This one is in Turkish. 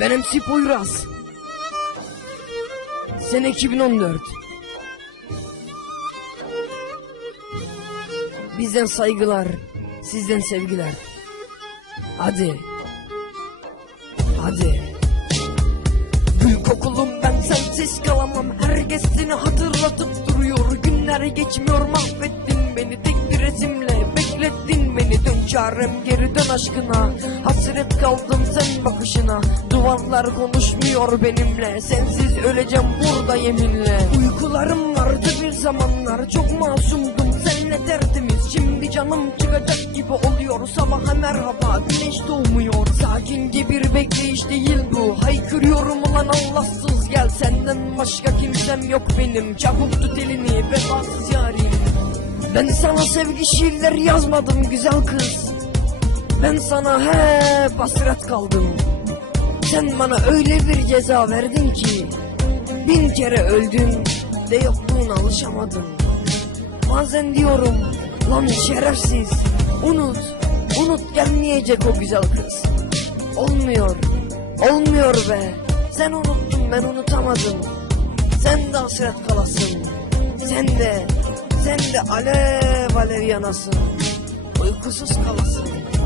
Ben MC Poyraz. Sene 2014. Bizden saygılar, sizden sevgiler. Hadi. Hadi. Gül kokulum ben sensiz kalamam Herkes seni hatırlatıp duruyor Günler geçmiyor mahvettin beni Tek bir resimle beklettin beni çarem geri dön aşkına. Hasret kaldım sen bakışına. Duvarlar konuşmuyor benimle. Sensiz öleceğim burada yeminle. Uykularım vardı bir zamanlar. Çok masumdum senle tertemiz Şimdi canım çıkacak gibi oluyor. Sabaha merhaba güneş doğmuyor. Sakince bir bekleyiş değil bu. Haykırıyorum ulan Allahsız. Gel Senden başka kimsem yok benim. Çabuk tut elini vefasız yarim Ben sana sevgi şiirleri yazmadım güzel kız. Ben sana hep hasret kaldım. Sen bana öyle bir ceza verdin ki Bin kere öldüm de yokluğuna alışamadım. Bazen diyorum lan şerefsiz Unut, unut gelmeyecek o güzel kız. Olmuyor, olmuyor be. Sen unuttun ben unutamadım. Sen de hasret kalasın. Sen de, sen de alev alev yanasın. Uykusuz kalasın